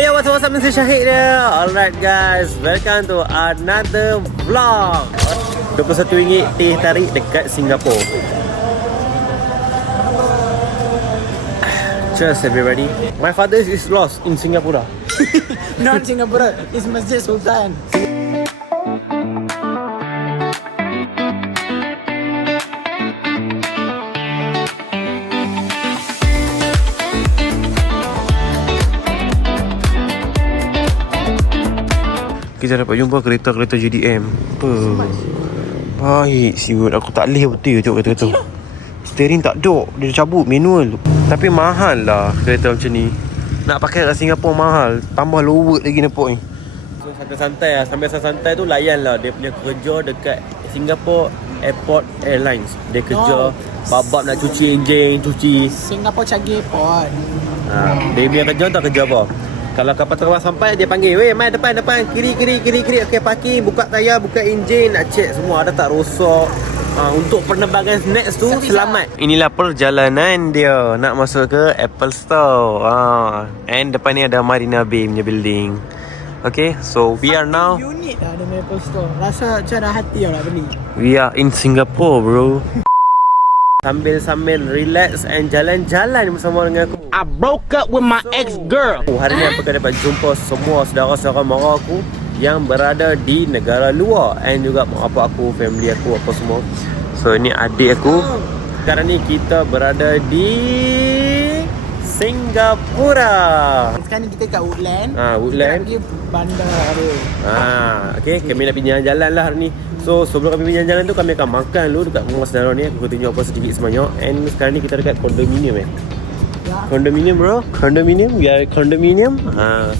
Hey, what's up, Mr. Syahid here. Alright guys, welcome to another vlog. RM21 teh tarik dekat Singapura. Cheers everybody. My father is lost in Singapore. Not Singapore, it's Masjid Sultan. Kita dapat jumpa kereta-kereta JDM. Baik siut. Aku tak boleh betul je kereta tu. Steering tak ada. Dia cabut manual. Tapi mahal lah kereta macam ni. Nak pakai kat Singapura mahal. Tambah lower lagi nampak ni. So santai-santai lah. Sambil santai tu layan lah. Dia punya kerja dekat Singapore Airport Airlines. Dia kerja babak nak cuci enjin, cuci. Singapore Changi Airport. Dia punya kerja tak kerja apa. Kalau kapal terbang sampai, dia panggil, weh, mai depan, kiri. Okey, parking, buka tayar, buka enjin, nak check semua ada tak rosak. Untuk penerbangan next tu selamat. Inilah perjalanan dia nak masuk ke Apple Store. And depan ni ada Marina Bay punya building. Okay, so we are now. Unit lah ada Apple Store. Rasa macam dah hati lah nak beli. We are in Singapore, bro. Sambil relax and jalan-jalan bersama dengan aku. I broke up with my ex-girl. Hari ni aku akan dapat jumpa semua saudara-saudara mara aku yang berada di negara luar. And juga mak bapak aku, family aku, apa semua. So ini adik aku. Sekarang ni kita berada di Singapura. Sekarang ni kita kat Woodland. Woodland. Kita pergi bandar dia. Okay, kami nak pergi jalan-jalan lah hari ni. So sebelum kami pergi jalan-jalan tu, kami akan makan dulu dekat rumah saudara ni. Aku tunjuk apa sedikit sebanyak. And sekarang ni kita dekat kondominium Kondominium bro. Kondominium. We are kondominium.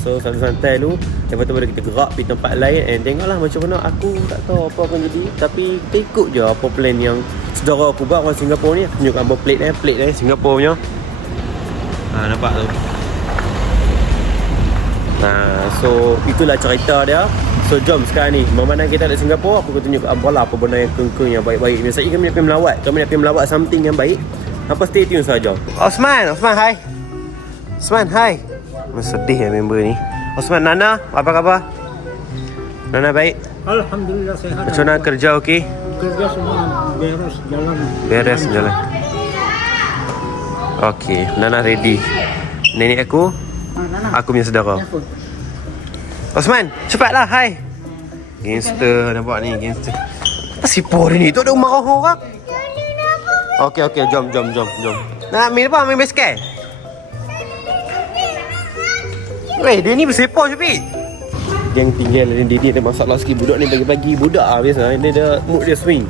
So santai-santai dulu. Lepas tu baru kita gerak pergi tempat lain. And tengoklah macam mana. Aku tak tahu apa akan jadi. Tapi kita ikut je apa plan yang saudara aku buat orang Singapura ni. Aku tunjuk gambar plate Singapura punya. Nampak tu. So itulah cerita dia. So jom sekarang ni memandang kita di Singapura, aku akan tunjuk apalah apa benda yang kengkeng yang baik-baik. Biasanya kami nak pergi melawat. Kami nak pergi melawat something yang baik. Apa stay tune saja. Osman, hai. Osman, hai. Sedih ya member ni. Osman, Nana, apa khabar? Nana baik? Alhamdulillah sihat. Macam mana kerja okey? Kerja semua beres jalan. Okey, Nana ready. Nenek aku, aku punya saudara. Osman, cepatlah, hai. Gangster, nampak ni, gangster. Apa sipur ni? Tu ada marah orang. Okey, jom. Nak ambil apa? Ambil basikal? Weh, dia ni bersepah cepit. Yang tinggal ni, dia ada masalah sikit. Budak ni pagi-pagi, budak lah biasa. Dia ada mood dia swing.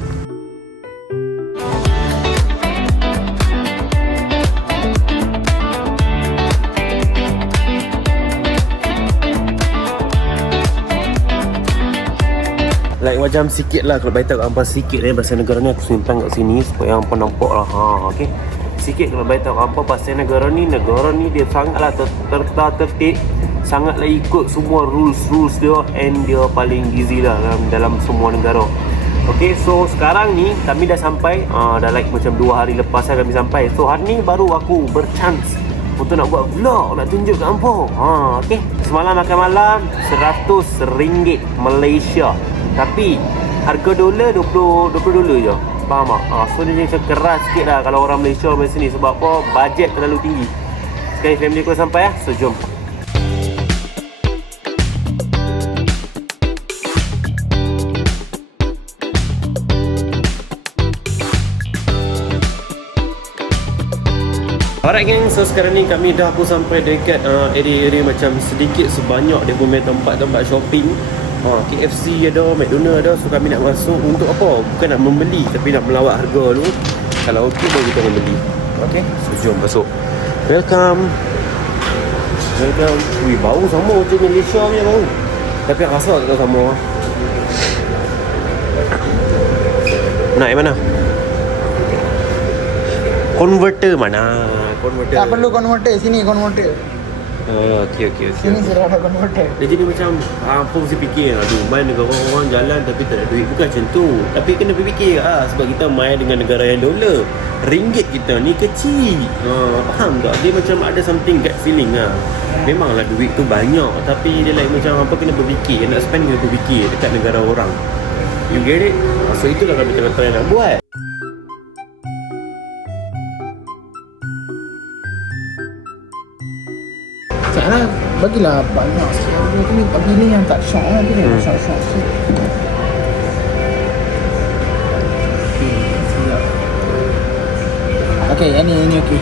Like macam sikit lah. Kalau baita kat hampa sikit bahasa negara ni aku simpan kat sini supaya hampa nampak lah. Okay. Sikit kalau baita kat hampa pasal negara ni dia sangatlah tertib, sangatlah ikut semua rules dia. And dia paling easy lah dalam semua negara. Okay, so sekarang ni kami dah sampai. Dah like macam 2 hari lepas lah kami sampai. So hari ni baru aku berchance untuk nak buat vlog, nak tunjuk kat hampa. Okay. Semalam makan malam RM100 Malaysia. Tapi harga dolar 20 dolar je. Faham tak? So dia macam keras sikit lah kalau orang Malaysia main sini. Sebab apa? Bajet terlalu tinggi. Sekarang family aku dah sampai lah. So jom. Alright gang, so sekarang ni kami dah aku sampai dekat area-area macam sedikit sebanyak dia punya tempat-tempat shopping. KFC ada, McDonald ada. So kami nak masuk untuk apa? Bukan nak membeli, tapi nak melawat harga dulu. Kalau okey baru kita membeli. Okay, so jom masuk. Welcome. Wih, bau sama macam Malaysia punya bau. Tapi rasa tak tahu sama. Nak yang mana? Converter mana? Converter. Tak perlu converter, sini converter. Okey. Sini sudah ada konverter. Dia jadi macam apa mesti fikir, aduh main dengan orang-orang jalan tapi tak ada duit. Bukan macam tu. Tapi kena berfikir sebab kita main dengan negara yang dolar. Ringgit kita ni kecil. Faham tak? Dia macam ada something gut feeling Memanglah duit tu banyak, tapi dia like macam apa, kena berfikir. Nak spend kena berfikir dekat negara orang. You get it? So itulah kami tengah nak buat. Sekarang bagilah banyak sikit. Dia ni bagi ni yang tak syok lah. Dia ni syok. Okay, yang ni okey.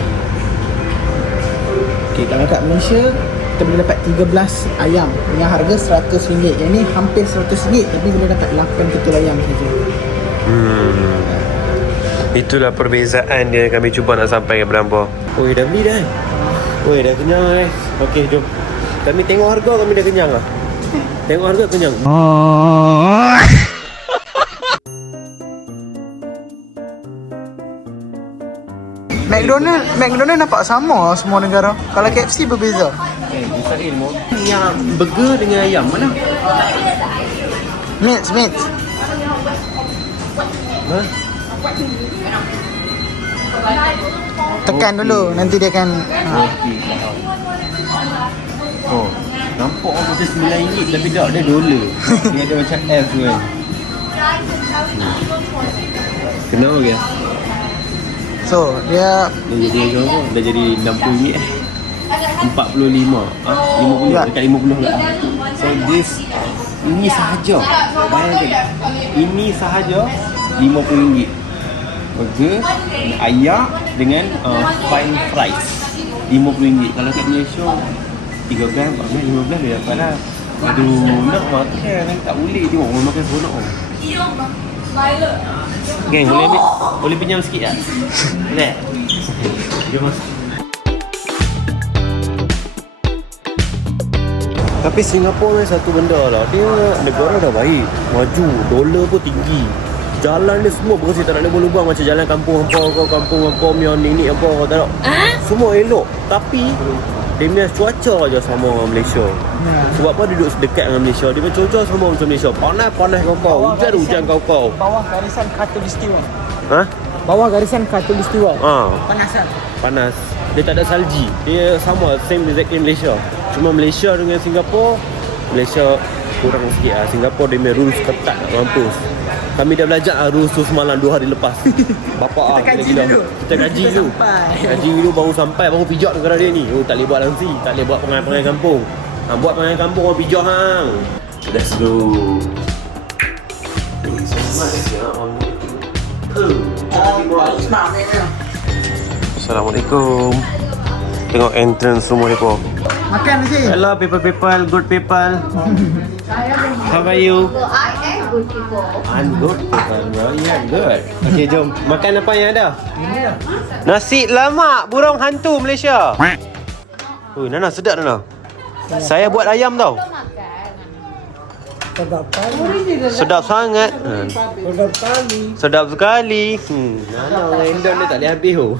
Okay, kalau kat Malaysia kita boleh dapat 13 ayam dengan harga RM100. Yang ni hampir RM100 tapi boleh dapat 8 ketul ayam saja. Itulah perbezaan dia kami cuba nak sampai ke Berambor. Oi, dah beli dah. Oi, dah kenyang guys. Okey, jom. Kami tengok harga, kami dah kenyang lah. Tengok harga kenyang. McDonald nampak sama semua negara. Kalau KFC berbeza. Israel mo. Yang burger dengan ayam mana? Meat. Ha? Tekan dulu, nanti dia akan Okey, faham. Nampak orang macam RM9 tapi tak, dia $. Dia ada macam F tu kan. Kenapa ke? So, dia Dia jadi berapa? Dah jadi RM60 45 50 Ya. dekat 50 lah. So ini sahaja, bayangkan, ini sahaja RM50 burger ayam dengan fine fries RM50. Kalau kat Malaysia 13 15 dia dapat lah. Aduh, nak makan tak boleh, tengok orang makan seronok. Geng, boleh pinjam sikit tak? Boleh? Jom masuk. Tapi Singapura ni satu benda lah, dia negara dah baik, maju, dolar pun tinggi, jalan dia semua bersih, tak ada lubang macam jalan kampung hampa ni apa tak ada. Semua elok, tapi dia punya cuaca je sama orang Malaysia. Sebab apa duduk dekat dengan Malaysia, dia punya cuaca sama macam Malaysia. Panas kau, hujan kau. bawah garisan khatulistiwa. Bawah garisan khatulistiwa. Panas. Dia tak ada salji. Dia sama same exactly Malaysia. Cuma Malaysia dengan Singapura, Malaysia kurang sikit lah. Singapura dia punya rules ketat nak mampus. Kami dah belajar rules tu semalam 2 hari lepas. Bapak Kita kaji dulu. Kita kaji dulu. Kaji dulu baru sampai, baru pijak negara dia ni. Tak boleh buat langsung, tak boleh buat pengai kampung. Buat pengai kampung orang pijak hang. Let's go. Assalamualaikum. Tengok entrance semua depa. Makan je. Hello people, good people. How are you? I am good people. I'm good. Yeah, good. Okay, jom. Makan apa yang ada? Nasi lemak burung hantu Malaysia. Nana sedap Nana. Saya buat ayam tau. Sedap sangat. Sedap sekali. Nana orang Indon dia tak boleh habis tu.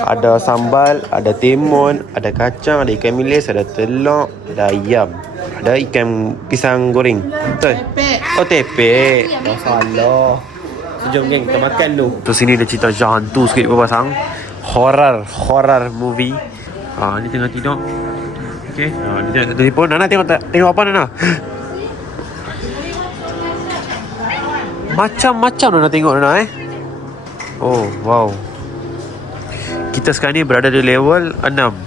Ada sambal, ada timun, ada kacang, ada ikan bilis, ada telur, ada ayam, ada ikan pisang goreng. Betul? Tepek. Tak salah. So, jom geng, kita makan tu. Tu sini dia cerita hantu sikit apa pasang. Horror movie. Ni tengah tidur. Okey. Dia telefon. Nana tengok tak? Tengok apa Nana? Macam-macam Nana tengok Nana Oh, wow. Kita sekarang ni berada di level 6.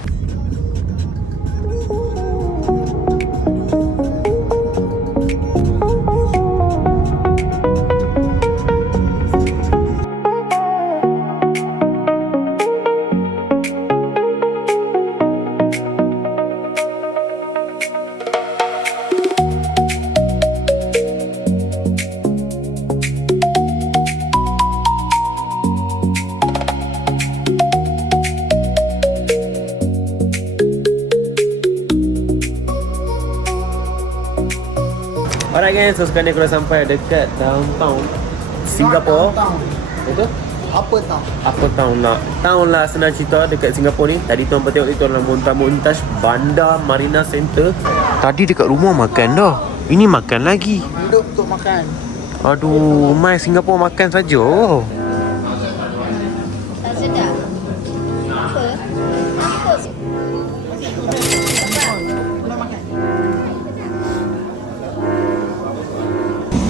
Alright guys, so sekarang ni aku dah sampai dekat downtown Singapura. Itu? Apa tau? Apa tahu lah senang cerita dekat Singapura ni. Tadi tuan tengok ni tuan montaj Bandar Marina Center. Tadi dekat rumah makan dah. Ini makan lagi. Duduk untuk makan. Aduh, mai Singapura makan saja. Tak sedap. Apa? Apa sih?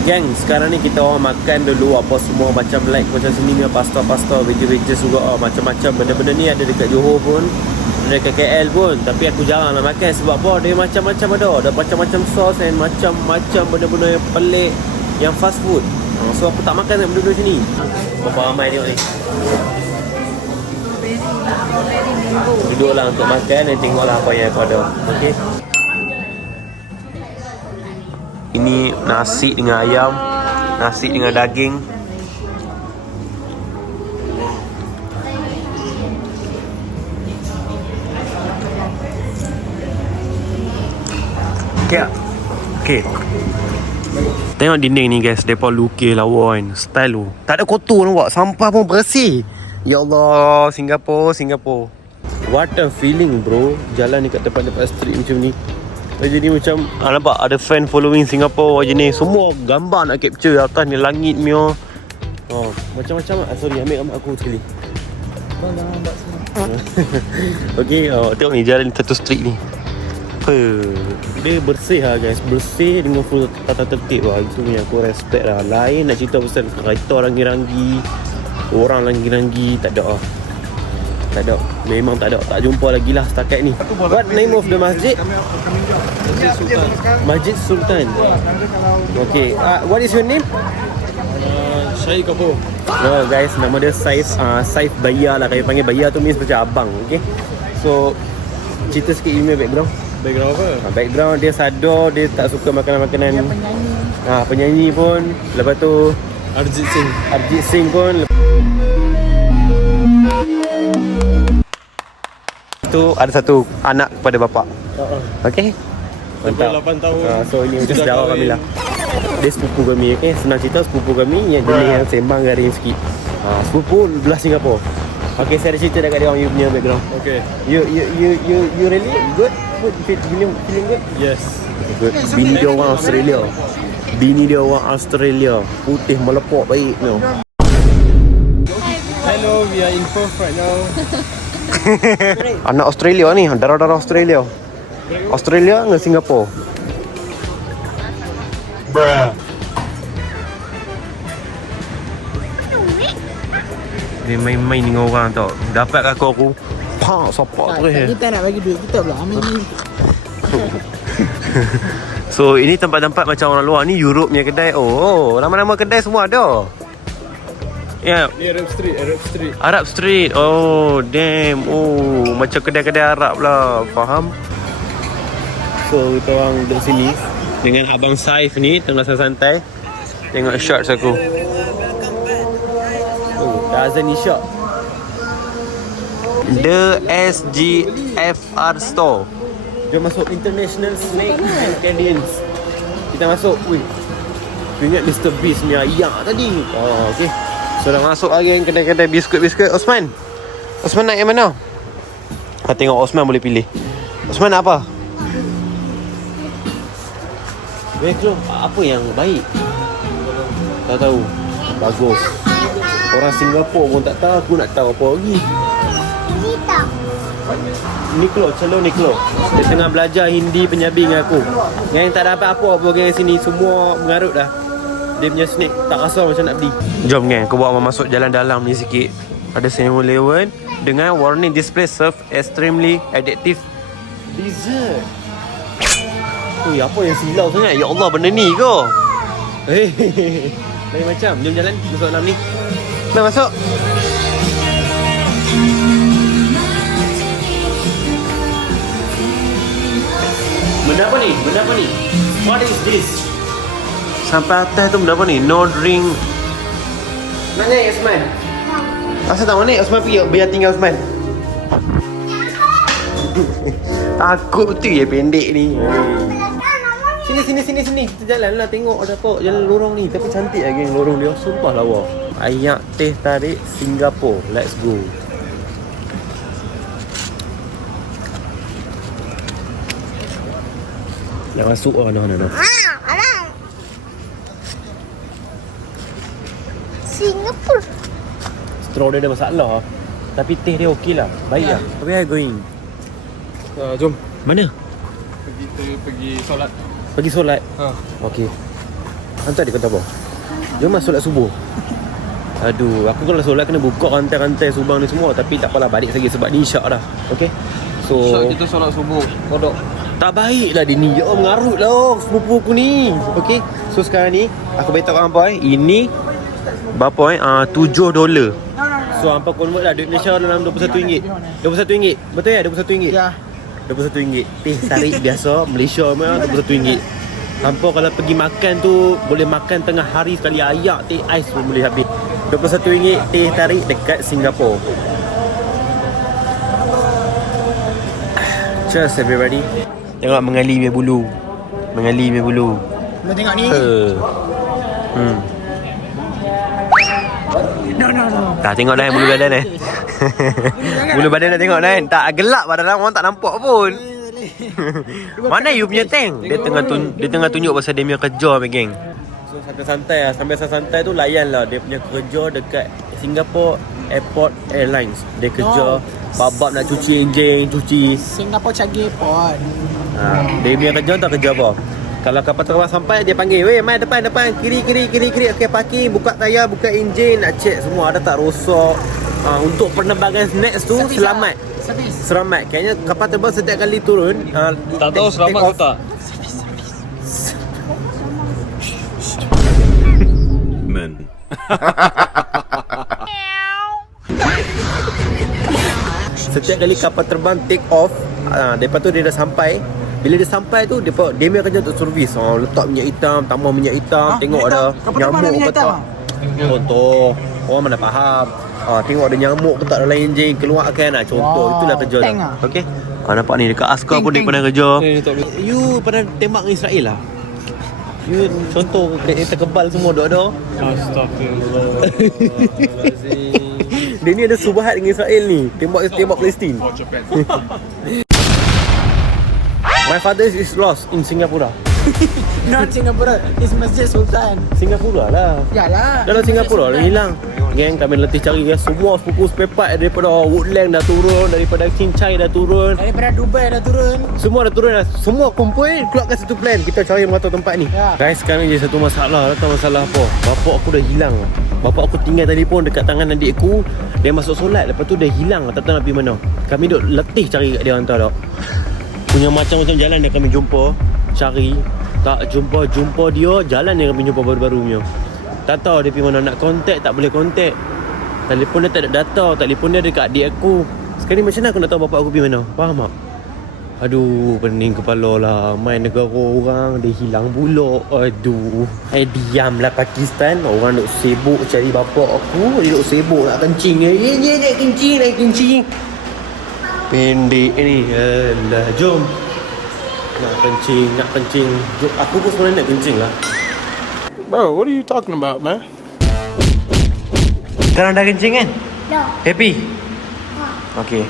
Gang, sekarang ni kita orang makan dulu apa semua macam like macam sini ni pasta-pasta, vegetable juga macam-macam benda-benda ni ada dekat Johor pun, ada dekat KL pun, tapi aku jarang lah makan sebab apa? Dia macam-macam ada macam-macam sos dan macam-macam benda-benda yang pelik yang fast food. So aku tak makan benda-benda sini. Berapa ramai tengok ni. Duduklah untuk makan dan tengoklah apa yang aku ada. Okey. Ini nasi dengan ayam, nasi dengan daging. Okey. Tengok dinding ni guys, depa lukis lawa kan. Style tu. Tak ada kotor nampak, sampah pun bersih. Ya Allah, Singapura. What a feeling bro, jalan dekat tempat-tempat street macam ni. Jadi macam nampak ada fan following Singapore macam ni. Semua gambar nak capture atas ni langit mio. Macam-macam lah. Sorry, ambil gambar aku sekali. Bang jangan buat semua. Okey, tengok ni jalan satu street ni. Apa? Dia bersih lah guys. Bersih dengan full tata tertib lah. Itu punya aku respect lah. Lain nak cerita pasal kereta rangi-rangi, orang rangi-rangi, tak ada lah. Tak ada. Memang tak ada. Tak jumpa lagi lah setakat ni. What name of the masjid? Masjid Sultan. Okay. What is your name? Syahid Kapoor. No guys, nama dia Saif Bayar lah. Kaya panggil Bayar tu means macam abang. Okay. So, cerita sikit you punya background. Background apa? Background dia sadar dia tak suka makanan-makanan. Penyanyi pun. Lepas tu Arjit Singh pun. Tu ada satu anak kepada bapa. Okey. Mantap. 8 tahun. So ini macam Sudah saudara kahwin. kami lah. Dia sepupu kami. Okey, senang cerita sepupu kami yang jenis yang sembang garing sikit. Sepupu belah Singapura. Okey, saya ada cerita dekat dia orang you punya background. Okay. You really good? Feeling good? Yes. Good. Bini dia orang Australia. Putih melepok baik no. Hello, we are in Perth right now. Anak Australia ni, darah-darah Australia. Australia dengan Singapura. Bruh. Dia main-main dengan orang tau. Dapat aku pak sopak terus. Kita nak bagi duit kita pula. Ambil ni. So ini tempat-tempat macam orang luar ni, Europe punya kedai. Oh, nama-nama kedai semua ada. Ya, Ni Arab Street. Arab Street. Oh, damn. Oh, macam kedai-kedai Arab lah. Faham? So, kita orang duduk sini dengan Abang Saif ni tengah santai. Tengok shorts aku. Oh, Dazan ni short. The SGFR Store. Dia masuk International Snake and Candies. Kita masuk. Wih. Tu ingat Mr. Beast punya ayam tadi. Oh, okey. So dah masuk lagi kedai-kedai biskut-biskut. Osman nak yang mana? Tengok Osman boleh pilih. Osman nak apa? Beklo, apa yang baik? Tak tahu. Bagus. Orang Singapura pun tak tahu. Aku nak tahu apa lagi. Niklo, calon Niklo. Dia tengah belajar Hindi penyabi dengan aku. Yang tak dapat apa-apa pergi sini. Semua mengarut dah. Dia punya snake tak rasa macam nak beli. Jom gang, aku bawa masuk jalan dalam ni sikit. Ada 7-Eleven dengan warning display serve extremely addictive dessert. Ui, apa yang silau sangat? Ya Allah, benda ni ke? Lain macam. Jom jalan masuk dalam ni. Dah masuk. Benda apa ni? What is this? Sampai atas tu benda apa ni? No drink. Nak naik Osman? Asal tak mau naik Osman pergi biar tinggal Osman. Takut betul ya pendek ni. Sini. Kita jalan lah tengok ada apa jalan lorong ni. Tapi cantik lagi yang lorong dia. Sumpah lawa. Ayak teh tarik Singapura. Let's go. Nak masuk lah no. Alang. Singapura. Straw dia ada masalah. Tapi teh dia okey lah. Baik lah. Where are you going? Jom. Mana? Pergi solat. Pergi solat? Ha. Okey. Hantar dia kata apa? Jom lah solat subuh. Aduh, aku kalau solat kena buka rantai-rantai Subang ni semua. Tapi tak apalah, balik lagi sebab ni isyak dah. Okey? So Syak kita solat subuh. Kodok. tak baik lah dia ni. Ya mengarut lah sepupu aku ni. Okey? So sekarang ni aku beritahu kat hampa ini berapa $7. So hampa convert lah duit Malaysia dalam RM21. RM21. Betul ya? RM21. Ya. RM21. Teh tarik biasa Malaysia memang RM21. Hampa kalau pergi makan tu boleh makan tengah hari sekali ayak, teh ais pun boleh habis. RM21 teh tarik dekat Singapura. Cheers everybody. Tengok mengali punya bulu. Mengali punya bulu. Mau tengok ni. No. Tak tengok dah bulu badan eh. Bulu badan dah tengok dah kan. Tak gelap badan orang tak nampak pun. Mana you punya tank? Dia tengah tunjuk pasal dia punya kerja apa geng. So santai-santai lah. Sambil santai tu layan lah dia punya kerja dekat Singapore Airport Airlines. Dia kerja babak nak cuci enjin, cuci. Singapore Changi Airport. Dia punya kerja tak kerja apa. Kalau kapal terbang sampai dia panggil, "Weh, mai depan, kiri. Okey, parking, buka tayar, buka enjin, nak check semua ada tak rosak." Untuk penerbangan next tu Servis selamat. Servis. Selamat. Kayaknya kapal terbang setiap kali turun Tak tahu selamat ke tak? Man. Setiap kali kapal terbang take off, lepas tu dia dah sampai. Bila dia sampai tu dia punya kerja untuk servis. Letak minyak hitam, tambah minyak hitam, tengok ada nyamuk ke tak. Contoh, orang mana faham. Tengok ada nyamuk ke tak dalam enjin, keluarkan lah. Contoh, itulah kerja dia. Okey. Nampak ni dekat Askar pun dia pernah kerja. You pernah tembak dengan Israel lah. You contoh kereta kebal semua ada. Astagfirullahaladzim. Dia ni ada subahat dengan Israel ni. Tembak Palestin. My father is lost in Singapura. Not Singapore. It's Masjid Sultan. Singapura lah. Yalah. Dalam Singapura dah hilang. Geng kami letih cari ya. Semua sepupu sepepat daripada Woodland dah turun, daripada Cincai dah turun. Daripada Dubai dah turun. Semua dah turun dah. Semua kumpul keluarkan satu plan. Kita cari merata tempat ni. Ya. Guys, sekarang je satu masalah. Tahu masalah apa? Bapak aku dah hilang. Bapak aku tinggal telefon dekat tangan adik aku. Dia masuk solat. Lepas tu dia hilang. Tak tahu nak pergi mana. Kami duk letih cari kat dia hantar tak. Punya macam-macam jalan dia kami jumpa. Cari. Tak jumpa dia. Jalan yang kami jumpa baru-baru punya. Tak tahu dia pergi mana. Nak contact tak boleh contact. Telefon dia tak ada data. Telefon dia dekat adik aku. Sekarang macam mana aku nak tahu bapak aku pergi mana? Faham tak? Aduh, pening kepala lah. Main negara orang, dia hilang pula. Aduh. Diamlah Pakistan. Orang duk sibuk cari bapak aku. Dia duk sibuk nak kencing. Nak kencing. Pendek ni. Alah, jom. Nak kencing. Jom. Aku pun sebenarnya nak kencing lah. Bro, what are you talking about, man? Sekarang dah kencing kan? Dah. Happy? Okay.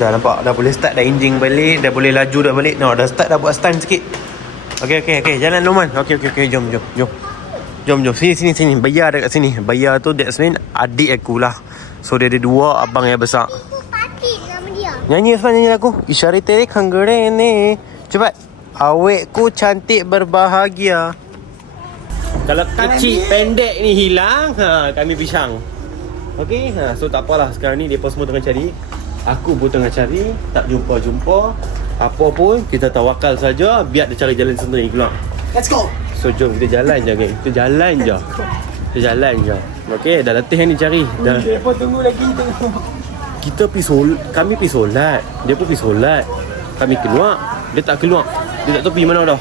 Dah nampak. Dah boleh start dah enjin balik. Dah boleh laju dah balik. Dah start dah buat stand sikit. Okay. Jalan Norman. Okay. Jom. Sini. Bayar dekat sini. Bayar tu that's mean adik aku lah. So dia ada dua abang yang besar. Patik nama dia. Nyanyi Osman, nyanyi lagu. Isyarite kangerene. Cepat. Awekku cantik berbahagia. Kalau kecil pendek ni hilang, kami pisang. Okey, so tak apalah. Sekarang ni depa semua tengah cari. Aku pun tengah cari, tak jumpa. Apa pun kita tawakal saja, biar dia cari jalan sendiri keluar. Let's go. So jom kita jalan je geng. Kita jalan je. Okey, dah letih ni cari. Dah. Depa tunggu lagi tengok. Kami pergi solat. Dia pun pergi solat. Kami keluar, dia tak keluar. Dia tak tahu pergi mana dah.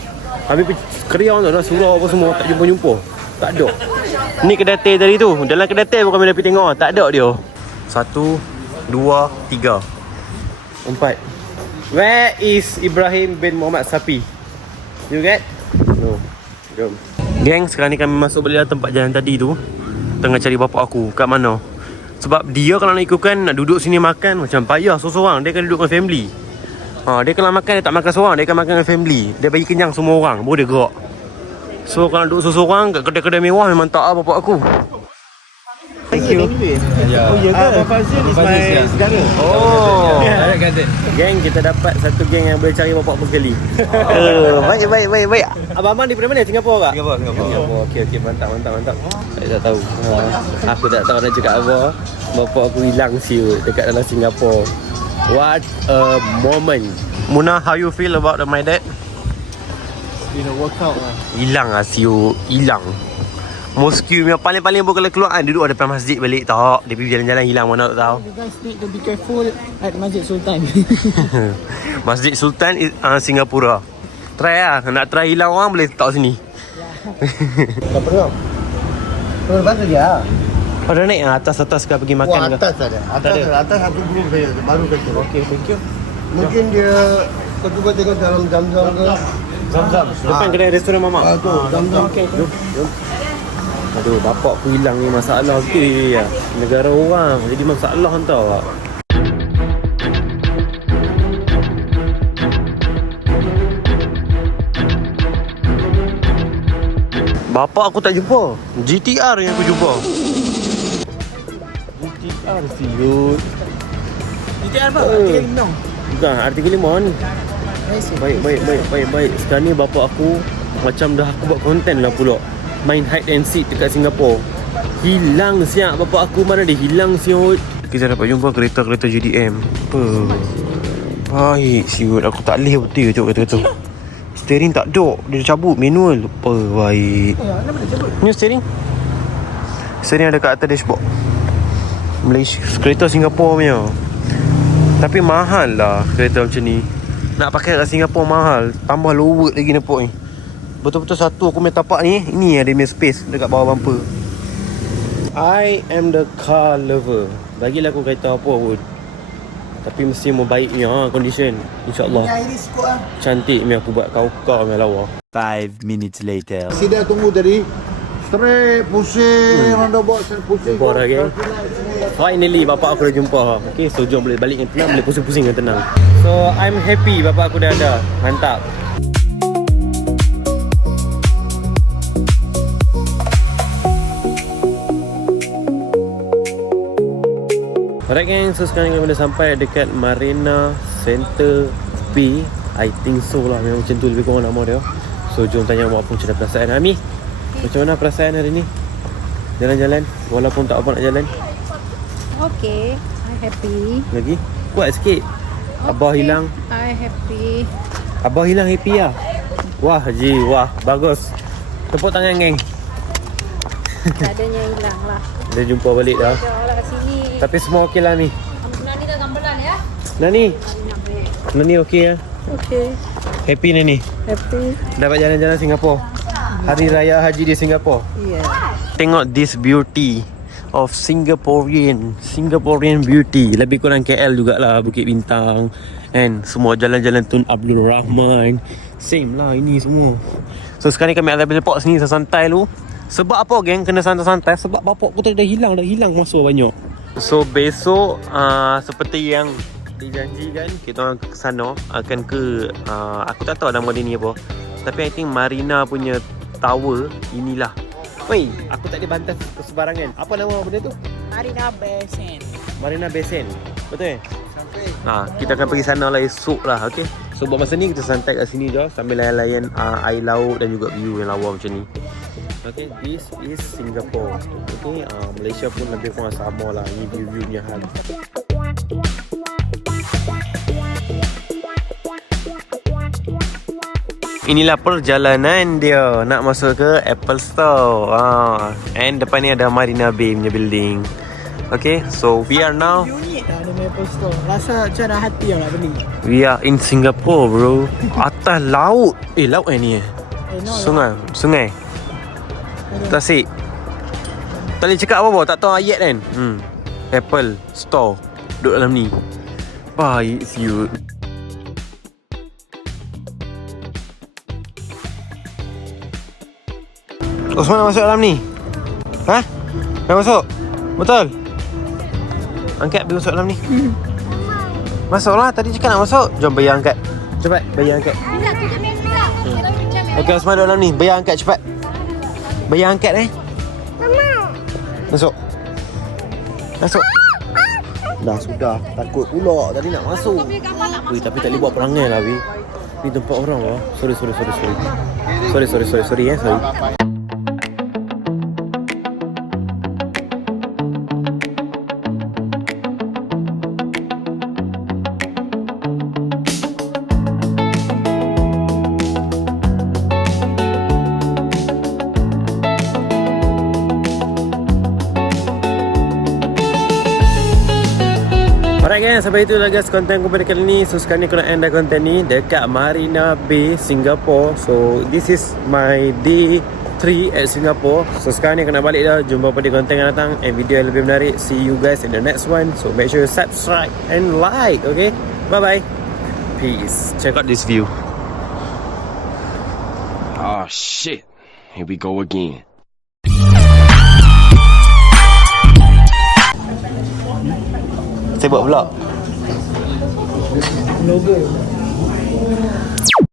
Kami pergi Keriau tu dah surau apa semua, tak jumpa. Tak ada. Ni kedai teh tadi tu. Dalam kedai teh pun kami dah pergi tengok. Tak ada dia. 1, 2, 3, 4. Where is Ibrahim bin Muhammad Sapi? You get? No. Jom. Geng, sekarang ni kami masuk balik dalam tempat jalan tadi tu. tengah cari bapak aku kat mana. Sebab dia kalau nak ikutkan, nak duduk sini makan macam payah seorang-seorang. Dia akan duduk dengan family. Dia kalau makan, dia tak makan seorang, dia akan makan dengan family. Dia bagi kenyang semua orang, baru dia gerak. So kalau duduk seorang kat kedai-kedai mewah memang tak bapak aku. Thank you. Ya. Oh, ya ke? Abang Fazil is my saudara. Oh. Direct cousin. Geng, kita dapat satu geng yang boleh cari bapak berkeli. Baik. Abang-abang daripada mana? Singapura kak? Singapura. Okey, mantap. Saya tak tahu. Aku tak tahu nak cakap apa. Bapak aku hilang siut dekat dalam Singapura. What a moment. Muna, how you feel about my dad? You know, workout lah. Hilang lah siut. Hilang. Mosque yang paling-paling pun kalau keluar duduk ada depan masjid balik tak. Dia pergi jalan-jalan hilang mana tak tahu. You guys need to be careful at Masjid Sultan. Masjid Sultan Singapura. Try lah. Nak try hilang orang boleh letak sini. Tak perlu. Turun lepas tu je. Oh, dah naik atas ke pergi makan ke? Atas ada. Atas satu group saja. Baru kata. Okay, thank you. Mungkin dia kau cuba tengok dalam Zam-Zam ke. Zam-Zam. Depan kedai restoran mama. Tu Zam-Zam. Okay, jom. Aduh, bapak aku hilang ni masalah ke ya. Negara orang jadi masalah hantar tak. Bapak aku tak jumpa. GTR yang aku jumpa. GTR siut. GTR apa? Artikel Limau. Bukan, artikel limau ni. Baik. Sekarang ni bapak aku macam dah aku buat konten lah pula. Main hide and seek dekat Singapura. Hilang siap bapak aku, mana dia hilang siut. Kita dapat jumpa kereta-kereta JDM. Apa? Baik siut, aku tak boleh betul tengok kereta tu. Steering tak ada, dia cabut manual. Apa baik. Kenapa dia cabut? Ni steering. Steering ada kat atas dashboard. Malaysia, kereta Singapura punya. Tapi mahal lah kereta macam ni. Nak pakai kat Singapura mahal. Tambah lower lagi nampak ni. Betul-betul satu aku punya tapak ni. Ini ada punya space dekat bawah bumper. I am the car lover. Bagilah aku kereta apa pun. Tapi mesti mau baiknya condition. InsyaAllah. Yang ini sikut lah. Cantik ni aku buat kau punya lawa. 5 minutes later. Sida tunggu tadi. Straight pusing, roundabout pusing. Jumpa dah geng. Finally bapak aku dah jumpa. Okay, so jom boleh balik dengan tenang, boleh pusing-pusing dengan tenang. So I'm happy bapak aku dah ada. Mantap. Alright gang, so sekarang kita dah sampai dekat Marina Center B. I think so lah, memang macam tu lebih kurang nama dia. So jom tanya mak apa macam mana perasaan Ami. Macam mana perasaan hari ni? Jalan-jalan, walaupun tak apa nak jalan. Okay, I happy. Lagi? Kuat sikit. Abah hilang. I happy. Abah hilang happy lah. Wah Haji, wah bagus. Tepuk tangan geng. Tak adanya hilang lah. Dia jumpa balik dah. Jom lah kat sini. Tapi semua okey lah ni. Nani dah gambaran ya? Nani okey ya? Okay, Happy Nani? happy. Dapat jalan-jalan Singapura. Hari Raya Haji di Singapura. Yeah. Tengok this beauty of Singaporean beauty. Lebih kurang KL jugalah, Bukit Bintang. And semua jalan-jalan Tun Abdul Rahman. Same lah ini semua. So sekarang ni kami ada lepak sini santai dulu. Sebab apa geng kena santai-santai? Sebab bapak aku tadi dah hilang masa banyak. So besok seperti yang dijanjikan, kita orang ke sana akan ke aku tak tahu nama dia ni apa. Tapi I think Marina punya tower inilah. Wei, aku tak ada bantas kesebarangan. Apa nama benda tu? Marina Bay Sands. Marina Bay Sands. Betul? Kita akan pergi sana lah esok lah, okay? So buat masa ni kita santai kat sini je sambil layan-layan air laut dan juga view yang lawa macam ni. Okay, this is Singapore. Okay, Malaysia pun lebih kurang sama lah. Ini view-viewnya hal. Inilah perjalanan dia nak masuk ke Apple Store. And depan ni ada Marina Bay punya building. Okay, so we are now. Unit dah ada Apple Store. Rasa macam nak hati yang nak beli. We are in Singapore bro. Atas laut. Laut ni No, Sungai. Tasik. Tak boleh cakap apa-apa. Tak tahu ayat kan. Apple Store. Duduk dalam ni. Baik siut. Osman nak masuk dalam ni? Ha? Dah masuk? Betul? Angkat pergi masuk dalam ni. Masuklah, tadi cakap nak masuk. Jom bayi angkat. Cepat, bayi angkat. Bisa tutup pintu. Kita macam Okey, Asma duduk dalam ni. Bayi angkat cepat. Bayi angkat Masuk. Masuk. Dah sudah. Takut pula tadi nak masuk. Weh, tapi tak boleh buat perangai lah weh. Ni tempat orang lah. Sorry. Sorry. Sorry. Alright guys, sampai itulah guys konten aku pada kali ni. So sekarang ni aku nak end dah konten ni dekat Marina Bay, Singapore. So this is my day 3 at Singapore. So sekarang ni aku nak balik dah. Jumpa pada konten yang datang and video yang lebih menarik. See you guys in the next one. So make sure you subscribe and like. Okay, bye bye. Peace. Check out this view. Oh shit. Here we go again. Saya buat vlog. Logo.